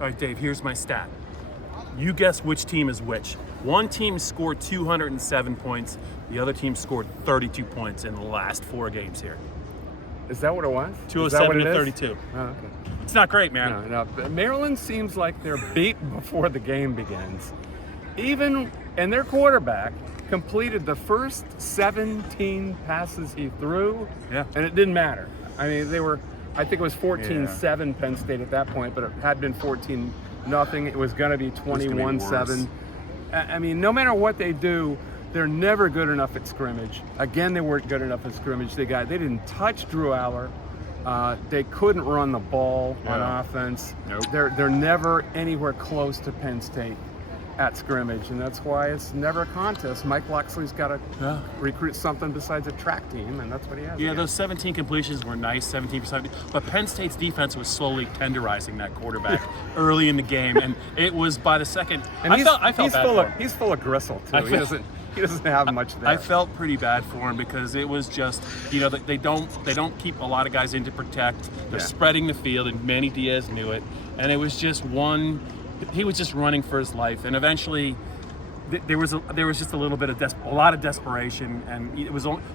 All right, Dave, here's my stat. You guess which team is which. One team scored 207 points. The other team scored 32 points in the last 4 games here. Is that what it was? 207 to 32. Oh, okay. It's not great, man. No. Maryland seems like they're beat before the game begins. And their quarterback completed the first 17 passes he threw, and it didn't matter. I mean, I think it was 14-7 Penn State at that point, but it had been 14-0. It was going to be 21-7. I mean, no matter what they do, they're never good enough at scrimmage. Again, they weren't good enough at scrimmage. They didn't touch Drew Allar. They couldn't run the ball on offense. Nope. They're never anywhere close to Penn State at scrimmage, and that's why it's never a contest. Mike Loxley's got to recruit something besides a track team, and that's what he has. Yeah, those 17 completions were nice, 17%. But Penn State's defense was slowly tenderizing that quarterback early in the game, and it was by the second. And I felt bad he's full of gristle too. He doesn't have much there. I felt pretty bad for him because it was just, they don't keep a lot of guys in to protect. They're spreading the field, and Manny Diaz knew it, and it was just he was just running for his life, and eventually there was just a lot of desperation, and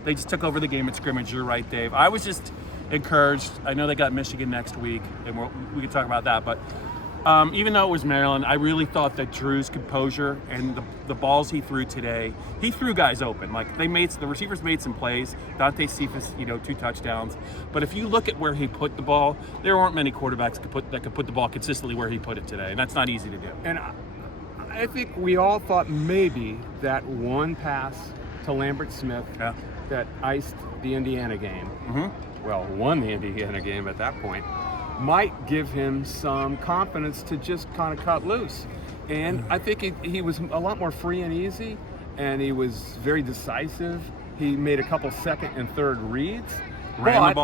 they just took over the game at scrimmage. You're right, Dave. I was just encouraged. I know they got Michigan next week, and we can talk about that, but even though it was Maryland, I really thought that Drew's composure and the balls he threw today, he threw guys open. Like the receivers made some plays. Dante Cephas, 2 touchdowns. But if you look at where he put the ball, there weren't many quarterbacks that could put the ball consistently where he put it today, and that's not easy to do. And I think we all thought maybe that one pass to Lambert Smith that iced the Indiana game, won the Indiana game at that point, might give him some confidence to just kind of cut loose. And I think he was a lot more free and easy, and he was very decisive. He made a couple second and third reads. Ran the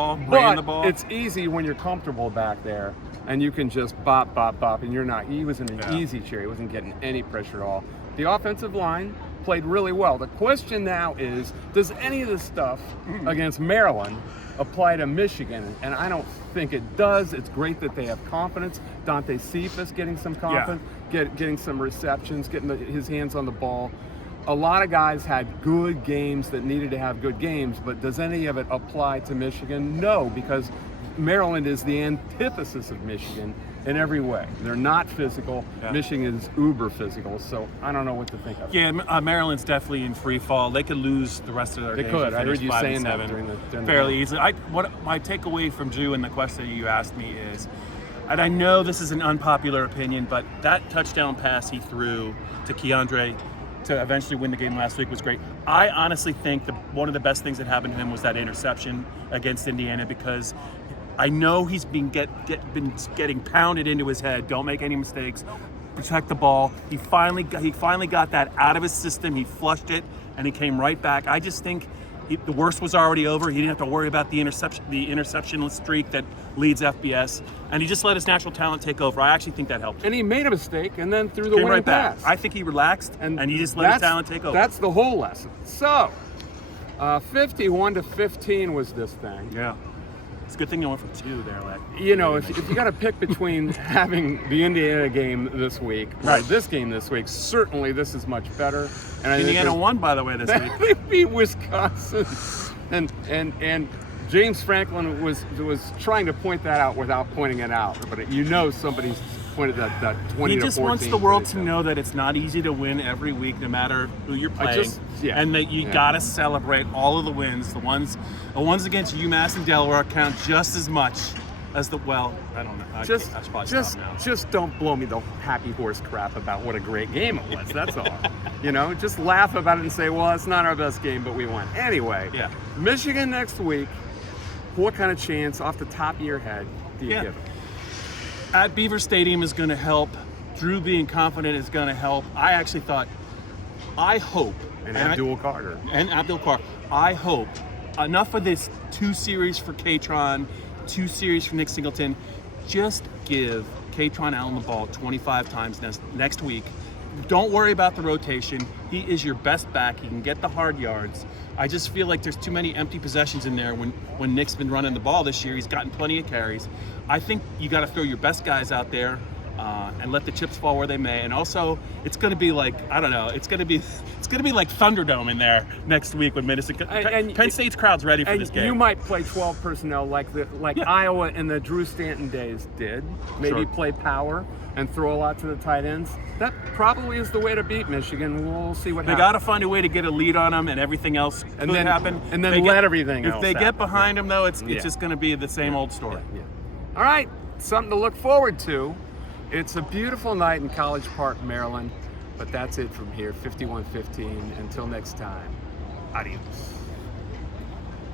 ball. It's easy when you're comfortable back there, and you can just bop, and you're not. He was in an easy chair. He wasn't getting any pressure at all. The offensive line played really well. The question now is, does any of this stuff against Maryland apply to Michigan? And I don't think it does. It's great that they have confidence. Dante Cephas getting some confidence, getting some receptions, getting his hands on the ball. A lot of guys had good games that needed to have good games, but does any of it apply to Michigan? No, because Maryland is the antithesis of Michigan in every way. They're not physical. Michigan is uber physical, so I don't know what to think of. Yeah, Maryland's definitely in free fall. They could lose the rest of their games. They could. I heard you saying that during fairly easily. What my takeaway from Drew and the question you asked me is, and I know this is an unpopular opinion, but that touchdown pass he threw to Keandre to eventually win the game last week was great. I honestly think one of the best things that happened to him was that interception against Indiana, because I know he's been getting pounded into his head. Don't make any mistakes. Protect the ball. He finally got that out of his system. He flushed it, and he came right back. I just think the worst was already over. He didn't have to worry about the interception streak that leads FBS, and he just let his natural talent take over. I actually think that helped. And he made a mistake, and then threw the winning pass. I think he relaxed, and he just let his talent take over. That's the whole lesson. So, 51-15 was this thing. Yeah. It's a good thing you went for 2 there, like. If you got to pick between having the Indiana game this week or this game this week, certainly this is much better. And Indiana won, by the way, this week. They beat Wisconsin, and James Franklin was trying to point that out without pointing it out, but somebody's pointed that 20 He to 14. just wants the world to know that it's not easy to win every week, no matter who you're playing, and that you gotta celebrate all of the wins. The ones against UMass and Delaware count just as much as I don't know. I should probably stop now. Just don't blow me the happy horse crap about what a great game it was. That's all. Just laugh about it and say, well, it's not our best game, but we won. Anyway, Michigan next week. What kind of chance off the top of your head do you give them? At Beaver Stadium is going to help. Drew being confident is going to help. I hope. And Abdul Carter. I hope enough of this 2 series for Katron, 2 series for Nick Singleton. Just give Katron Allen the ball 25 times next week. Don't worry about the rotation. He is your best back. He can get the hard yards. I just feel like there's too many empty possessions in there when Nick's been running the ball this year. He's gotten plenty of carries. I think you got to throw your best guys out there. and let the chips fall where they may. And also, it's going to be like, I don't know, it's going to be like Thunderdome in there next week when Minnesota. Penn State's crowd's ready for this game. You might play 12 personnel like Iowa in the Drew Stanton days did. Maybe play power and throw a lot to the tight ends. That probably is the way to beat Michigan. We'll see what happens. They got to find a way to get a lead on them, and everything else could happen. And then let everything else If they get behind them, though, it's Yeah. just going to be the same old story. Yeah. All right, something to look forward to. It's a beautiful night in College Park, Maryland. But that's it from here, 51-15. Until next time, adios.